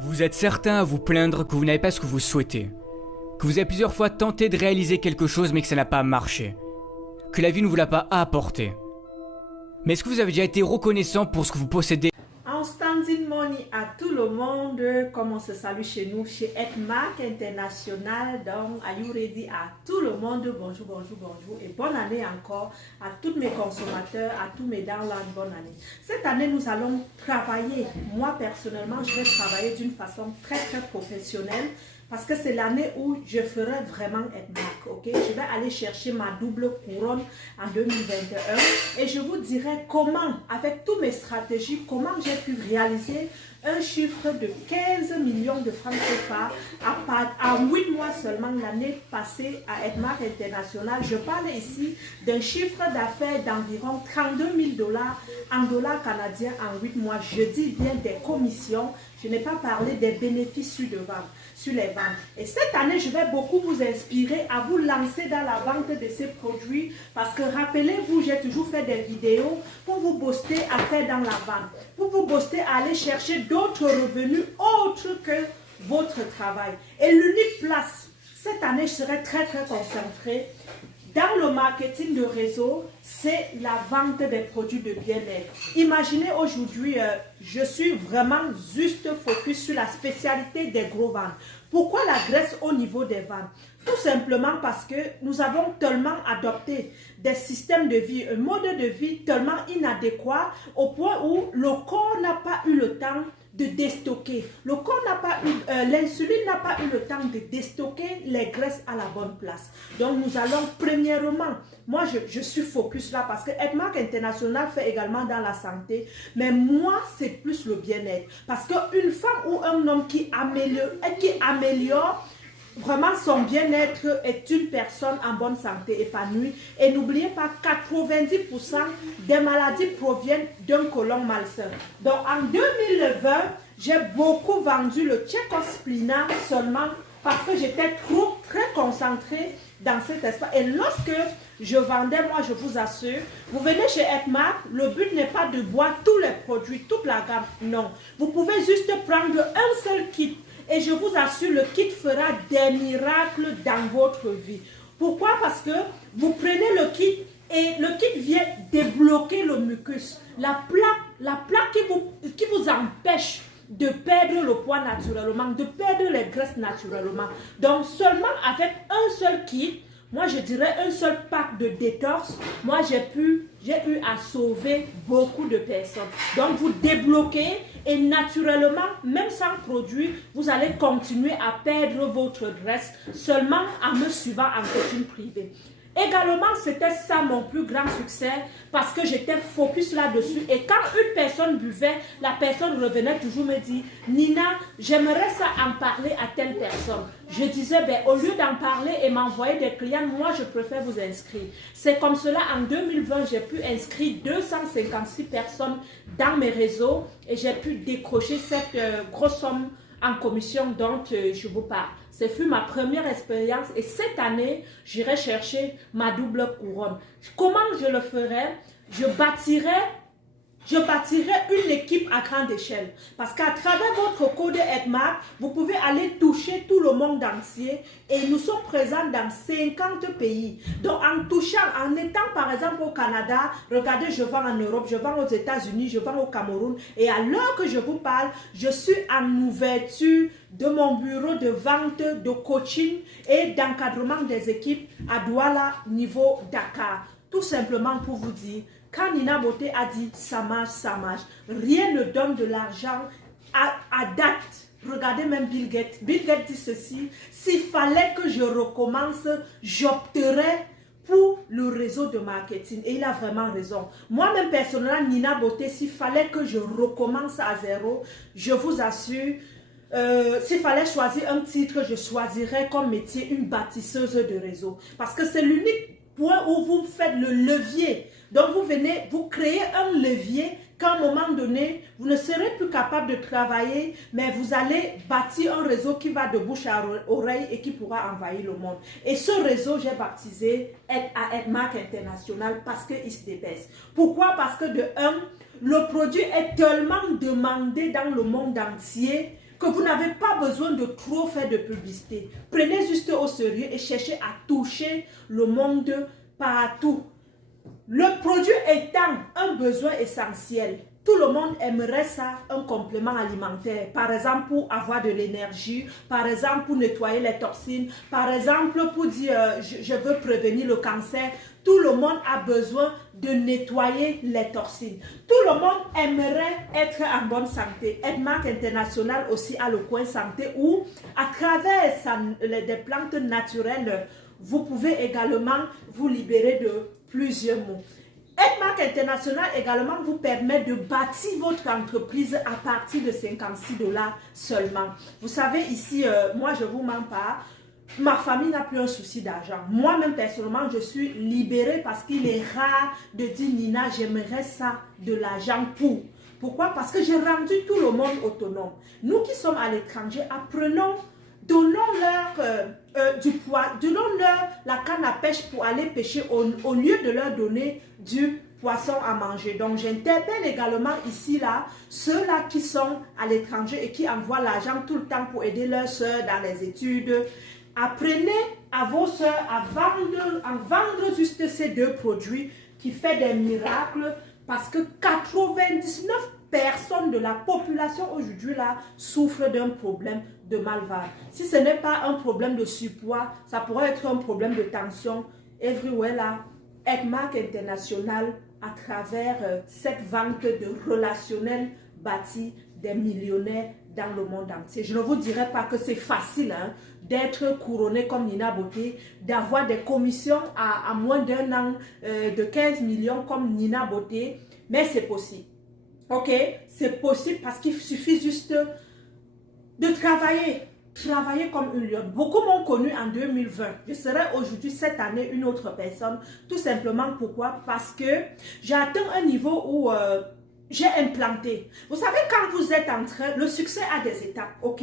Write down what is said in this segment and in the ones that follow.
Vous êtes certain à vous plaindre que vous n'avez pas ce que vous souhaitez, que vous avez plusieurs fois tenté de réaliser quelque chose mais que ça n'a pas marché, que la vie ne vous l'a pas apporté. Mais est-ce que vous avez déjà été reconnaissant pour ce que vous possédez? Outstanding morning à tout le monde, comme on se salue chez nous, chez Edmark International. Donc, are you ready à tout le monde? Bonjour, bonjour, bonjour. Et bonne année encore à tous mes consommateurs, à tous mes downloads, bonne année. Cette année, nous allons travailler. Moi, personnellement, je vais travailler d'une façon très, très professionnelle. Parce que c'est l'année où je ferai vraiment Edmark, ok? Je vais aller chercher ma double couronne en 2021 et je vous dirai comment, avec toutes mes stratégies, comment j'ai pu réaliser un chiffre de 15 millions de francs CFA en 8 mois seulement l'année passée à Edmark International. Je parle ici d'un chiffre d'affaires d'environ 32 000 $ en dollars canadiens en 8 mois. Je dis bien des commissions. Je n'ai pas parlé des bénéfices sur les ventes. Et cette année, je vais beaucoup vous inspirer à vous lancer dans la vente de ces produits parce que rappelez-vous, j'ai toujours fait des vidéos pour vous booster à faire dans la vente, pour vous booster à aller chercher d'autres revenus autres que votre travail. Et l'unique place, cette année, je serai très très concentrée dans le marketing de réseau, c'est la vente des produits de bien-être. Imaginez aujourd'hui, je suis vraiment juste focus sur la spécialité des gros ventes. Pourquoi la graisse au niveau des ventes? Tout simplement parce que nous avons tellement adopté des systèmes de vie, un mode de vie tellement inadéquat au point où le corps n'a pas eu le temps de déstocker. Le corps n'a pas eu, l'insuline n'a pas eu le temps de déstocker les graisses à la bonne place. Donc nous allons premièrement, moi je suis focus là parce que Edmark International fait également dans la santé, mais moi c'est plus le bien-être. Parce qu'une femme ou un homme qui améliore vraiment son bien-être est une personne en bonne santé, épanouie. Et n'oubliez pas, 90% des maladies proviennent d'un côlon malsain. Donc en 2020, j'ai beaucoup vendu le Tchekosplina seulement parce que j'étais très concentrée dans cet espace. Et lorsque je vendais, moi je vous assure, vous venez chez Edmark, le but n'est pas de boire tous les produits, toute la gamme, non. Vous pouvez juste prendre un seul kit. Et je vous assure, le kit fera des miracles dans votre vie. Pourquoi? Parce que vous prenez le kit et le kit vient débloquer le mucus. La plaque qui vous empêche de perdre le poids naturellement, de perdre les graisses naturellement. Donc seulement avec un seul kit, moi je dirais un seul pack de détox, moi j'ai eu à sauver beaucoup de personnes. Donc vous débloquez et naturellement, même sans produit, vous allez continuer à perdre votre graisse seulement en me suivant en coaching privé. Également, c'était ça mon plus grand succès parce que j'étais focus là-dessus. Et quand une personne buvait, la personne revenait toujours me dire, Nina, j'aimerais ça en parler à telle personne. Je disais, ben, au lieu d'en parler et m'envoyer des clients, moi, je préfère vous inscrire. C'est comme cela, en 2020, j'ai pu inscrire 256 personnes dans mes réseaux et j'ai pu décrocher cette grosse somme en commission dont je vous parle. Ce fut ma première expérience et cette année, j'irai chercher ma double couronne. Comment je le ferai? Je bâtirai une équipe à grande échelle. Parce qu'à travers votre code Edmark, vous pouvez aller toucher tout le monde entier. Et nous sommes présents dans 50 pays. Donc en touchant, en étant par exemple au Canada, regardez, je vends en Europe, je vends aux États-Unis, je vends au Cameroun. Et à l'heure que je vous parle, je suis en ouverture de mon bureau de vente, de coaching et d'encadrement des équipes à Douala, niveau Dakar. Tout simplement pour vous dire, quand Nina Beauté a dit ça marche, rien ne donne de l'argent à date. Regardez même Bill Gates. Bill Gates dit ceci, s'il fallait que je recommence, j'opterais pour le réseau de marketing. Et il a vraiment raison. Moi-même personnellement, Nina Beauté, s'il fallait que je recommence à zéro, je vous assure, s'il fallait choisir un titre, je choisirais comme métier une bâtisseuse de réseau. Parce que c'est l'unique point où vous faites le levier. Donc vous venez, vous créez un levier qu'à un moment donné, vous ne serez plus capable de travailler, mais vous allez bâtir un réseau qui va de bouche à oreille et qui pourra envahir le monde. Et ce réseau, j'ai baptisé Edmark International parce qu'il se débaisse. Pourquoi? Parce que de un, le produit est tellement demandé dans le monde entier que vous n'avez pas besoin de trop faire de publicité. Prenez juste au sérieux et cherchez à toucher le monde partout. Le produit étant un besoin essentiel, tout le monde aimerait ça, un complément alimentaire. Par exemple, pour avoir de l'énergie, par exemple, pour nettoyer les toxines, par exemple, pour dire je veux prévenir le cancer. Tout le monde a besoin de nettoyer les toxines. Tout le monde aimerait être en bonne santé. Edmark International aussi a le coin santé où, à travers des plantes naturelles, vous pouvez également vous libérer de plusieurs maux. Edmark International également vous permet de bâtir votre entreprise à partir de 56 $ seulement. Vous savez, ici, moi je ne vous mens pas, ma famille n'a plus un souci d'argent. Moi-même, personnellement, je suis libérée parce qu'il est rare de dire Nina, j'aimerais ça, de l'argent pour. Pourquoi? Parce que j'ai rendu tout le monde autonome. Nous qui sommes à l'étranger, apprenons, donnons-leur du poids, donnons-leur la canne à pêche pour aller pêcher au lieu de leur donner du poisson à manger. Donc, j'interpelle également ici, là, ceux-là qui sont à l'étranger et qui envoient l'argent tout le temps pour aider leurs soeurs dans les études. Apprenez à vos soeurs à vendre juste ces deux produits qui font des miracles parce que 99% de la population aujourd'hui là souffre d'un problème de mal-ventre. Si ce n'est pas un problème de surpoids, ça pourrait être un problème de tension. Everywhere là, Edmark International, à travers cette vente de relationnel, bâtit des millionnaires dans le monde entier. Je ne vous dirai pas que c'est facile hein, d'être couronné comme Nina Beauté, d'avoir des commissions à moins d'un an de 15 millions comme Nina Beauté, mais c'est possible. Ok, c'est possible parce qu'il suffit juste de travailler comme une lionne. Beaucoup m'ont connu en 2020. Je serai aujourd'hui, cette année, une autre personne. Tout simplement pourquoi? Parce que j'ai atteint un niveau où j'ai implanté. Vous savez, quand vous êtes en train, le succès a des étapes, ok?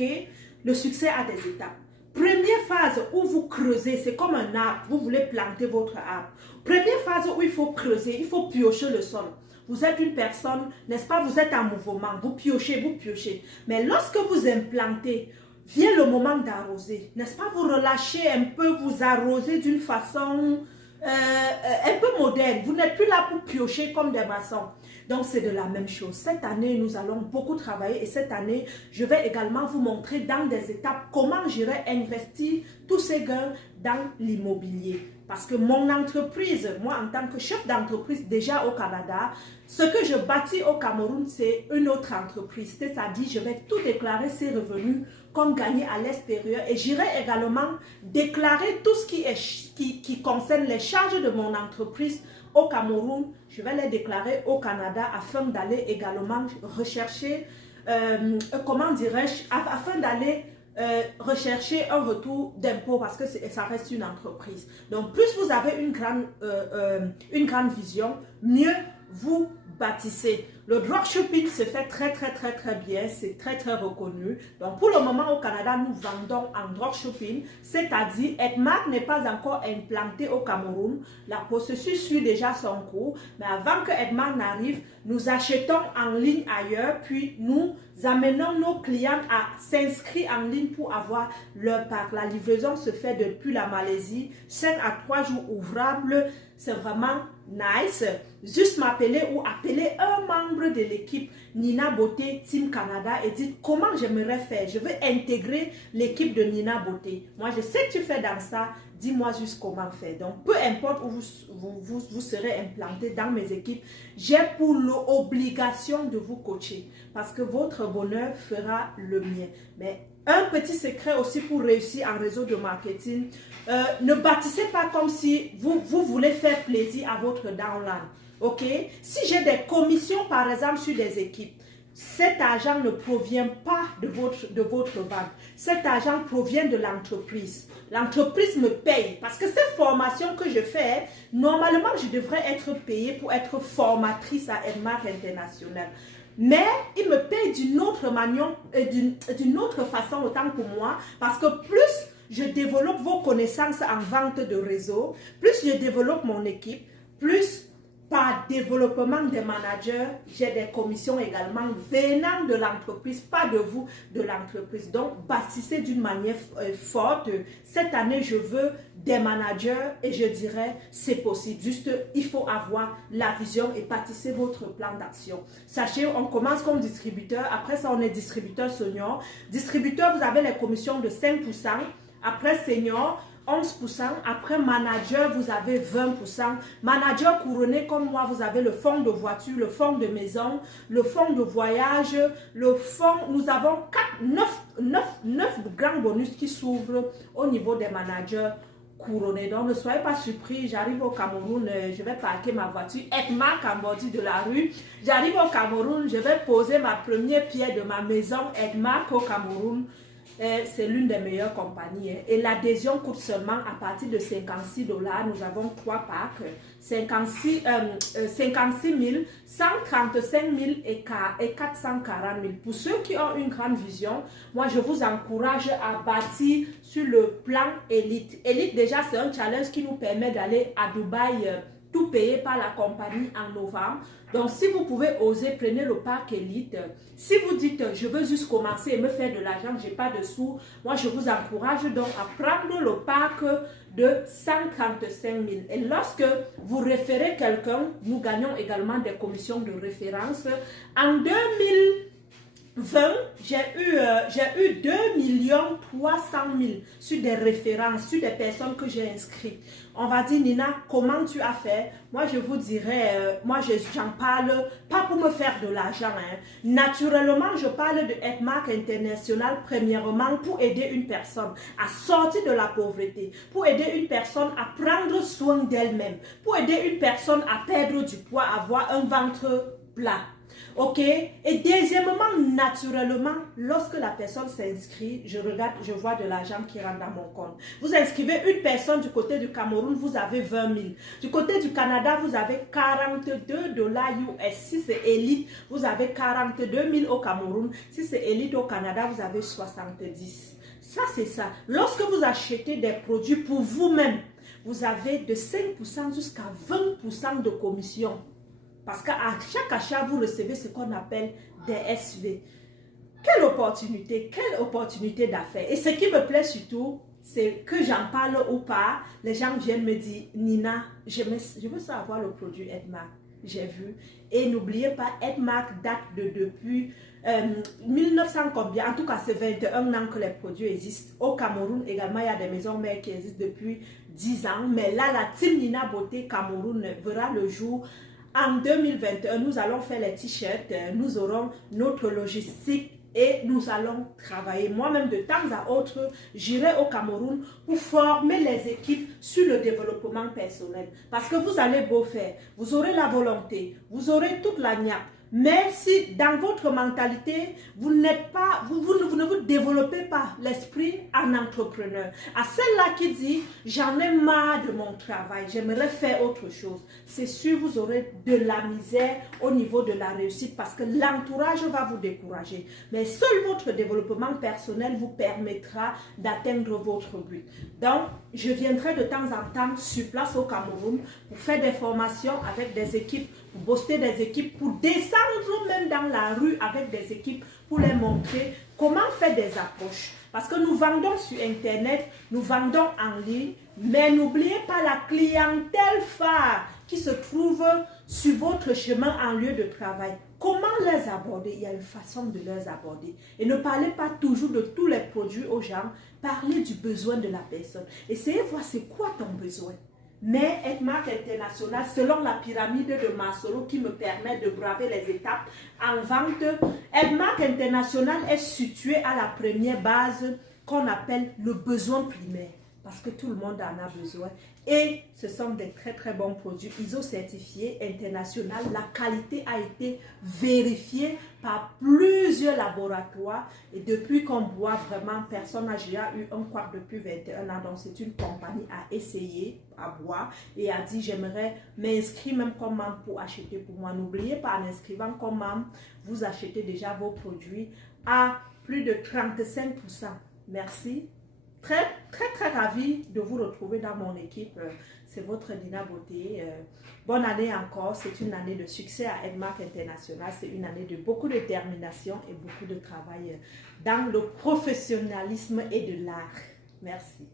Le succès a des étapes. Première phase où vous creusez, c'est comme un arbre. Vous voulez planter votre arbre. Première phase où il faut creuser, il faut piocher le sol. Vous êtes une personne, n'est-ce pas, vous êtes en mouvement, vous piochez. Mais lorsque vous implantez, vient le moment d'arroser, n'est-ce pas, vous relâchez un peu, vous arrosez d'une façon un peu moderne. Vous n'êtes plus là pour piocher comme des maçons. Donc, c'est de la même chose. Cette année, nous allons beaucoup travailler et cette année, je vais également vous montrer dans des étapes comment j'irai investir tous ces gains dans l'immobilier. Parce que mon entreprise, moi en tant que chef d'entreprise déjà au Canada, ce que je bâtis au Cameroun, c'est une autre entreprise. C'est-à-dire, je vais tout déclarer ces revenus comme gagnés à l'extérieur et j'irai également déclarer tout ce qui concerne les charges de mon entreprise au Cameroun. Je vais les déclarer au Canada afin d'aller également rechercher, comment dirais-je, afin d'aller rechercher un retour d'impôt parce que ça reste une entreprise. Donc, plus vous avez une grande vision, mieux vous bâtissez. Le dropshipping se fait très bien, c'est très reconnu. Donc pour le moment au Canada, nous vendons en dropshipping, c'est-à-dire Edmark n'est pas encore implanté au Cameroun. Le processus suit déjà son cours, mais avant que Edmark n'arrive, nous achetons en ligne ailleurs, puis nous amenons nos clients à s'inscrire en ligne pour avoir leur part. La livraison se fait depuis la Malaisie, 5 à 3 jours ouvrables, c'est vraiment nice. Juste m'appeler ou appeler un membre de l'équipe Nina Beauté Team Canada et dites comment j'aimerais faire. Je veux intégrer l'équipe de Nina Beauté. Moi, je sais que tu fais dans ça. Dis-moi juste comment faire. Donc, peu importe où vous serez implanté dans mes équipes, j'ai pour l'obligation de vous coacher parce que votre bonheur fera le mien. Mais un petit secret aussi pour réussir en réseau de marketing, ne bâtissez pas comme si vous voulez faire plaisir à votre downline. Ok? Si j'ai des commissions par exemple sur des équipes, cet argent ne provient pas de votre vente. Cet argent provient de l'entreprise. L'entreprise me paye parce que cette formation que je fais, normalement je devrais être payée pour être formatrice à Edmark International. Mais il me paye d'une autre manière, d'une autre façon autant que moi parce que plus je développe vos connaissances en vente de réseau, plus je développe mon équipe, plus par développement des managers, j'ai des commissions également venant de l'entreprise, pas de vous, de l'entreprise. Donc, bâtissez d'une manière forte. Cette année, je veux des managers et je dirais, c'est possible. Juste, il faut avoir la vision et bâtissez votre plan d'action. Sachez, on commence comme distributeur. Après ça, on est distributeur senior. Distributeur, vous avez les commissions de 5%. Après senior, 11%. Après manager, vous avez 20%. Manager couronné comme moi, vous avez le fonds de voiture, le fonds de maison, le fonds de voyage, le fonds. Nous avons 9 grands bonus qui s'ouvrent au niveau des managers couronnés. Donc ne soyez pas surpris, j'arrive au Cameroun, je vais parquer ma voiture, Edma Cambodie de la rue. J'arrive au Cameroun, je vais poser ma première pierre de ma maison Edma au Cameroun. C'est l'une des meilleures compagnies. Et l'adhésion coûte seulement à partir de 56 $. Nous avons 3 packs. 56 000, 135 000 et 440 000. Pour ceux qui ont une grande vision, moi je vous encourage à bâtir sur le plan Elite. Elite déjà c'est un challenge qui nous permet d'aller à Dubaï, tout payé par la compagnie en novembre. Donc, si vous pouvez oser, prenez le pack Elite. Si vous dites, je veux juste commencer et me faire de l'argent, je n'ai pas de sous, moi, je vous encourage donc à prendre le pack de 135 000. Et lorsque vous référez quelqu'un, nous gagnons également des commissions de référence. En 2020, j'ai eu 2 300 000 sur des références, sur des personnes que j'ai inscrites. On va dire, Nina, comment tu as fait? Moi, je vous dirais, moi, j'en parle pas pour me faire de l'argent. Hein. Naturellement, je parle de Edmark International, premièrement, pour aider une personne à sortir de la pauvreté, pour aider une personne à prendre soin d'elle-même, pour aider une personne à perdre du poids, à avoir un ventre plat. Ok, et deuxièmement, naturellement, lorsque la personne s'inscrit, je regarde, je vois de l'argent qui rentre dans mon compte. Vous inscrivez une personne du côté du Cameroun, vous avez 20 000. Du côté du Canada, vous avez 42 $ US. Si c'est élite, vous avez 42 000 au Cameroun. Si c'est élite au Canada, vous avez 70. Ça, c'est ça. Lorsque vous achetez des produits pour vous-même, vous avez de 5% jusqu'à 20% de commission. Parce qu'à chaque achat, vous recevez ce qu'on appelle des SV. Quelle opportunité d'affaires. Et ce qui me plaît surtout, c'est que j'en parle ou pas, les gens viennent me dire, Nina, je veux savoir le produit Edmark. J'ai vu. Et n'oubliez pas, Edmark date depuis 1900 combien. En tout cas, c'est 21 ans que les produits existent. Au Cameroun également, il y a des maisons mères qui existent depuis 10 ans. Mais là, la Team Nina Beauté Cameroun verra le jour. En 2021, nous allons faire les t-shirts, nous aurons notre logistique et nous allons travailler. Moi-même, de temps à autre, j'irai au Cameroun pour former les équipes sur le développement personnel. Parce que vous allez beau faire, vous aurez la volonté, vous aurez toute la niaque. Mais si dans votre mentalité, vous n'êtes pas, vous ne vous développez pas l'esprit en entrepreneur, à celle-là qui dit, j'en ai marre de mon travail, j'aimerais faire autre chose, c'est sûr vous aurez de la misère au niveau de la réussite parce que l'entourage va vous décourager. Mais seul votre développement personnel vous permettra d'atteindre votre but. Donc, je viendrai de temps en temps sur place au Cameroun pour faire des formations avec des équipes, pour booster des équipes, pour descendre même dans la rue avec des équipes, pour les montrer comment faire des approches. Parce que nous vendons sur Internet, nous vendons en ligne, mais n'oubliez pas la clientèle phare qui se trouve sur votre chemin en lieu de travail. Comment les aborder? Il y a une façon de les aborder. Et ne parlez pas toujours de tous les produits aux gens, parlez du besoin de la personne. Essayez de voir c'est quoi ton besoin. Mais Edmark International, selon la pyramide de Maslow qui me permet de braver les étapes en vente, Edmark International est situé à la première base qu'on appelle le besoin primaire. Parce que tout le monde en a besoin. Et ce sont des très très bons produits ISO certifiés international. La qualité a été vérifiée par plusieurs laboratoires. Et depuis qu'on boit vraiment, personne n'a déjà eu un quart depuis 21 ans. Donc c'est une compagnie à essayer, à boire et a dit j'aimerais m'inscrire même comme membre pour acheter pour moi. N'oubliez pas, en inscrivant comme membre, vous achetez déjà vos produits à plus de 35%. Merci. très, très, très ravie de vous retrouver dans mon équipe. C'est votre Dina Beauté. Bonne année encore. C'est une année de succès à Edmark International. C'est une année de beaucoup de détermination et beaucoup de travail dans le professionnalisme et de l'art. Merci.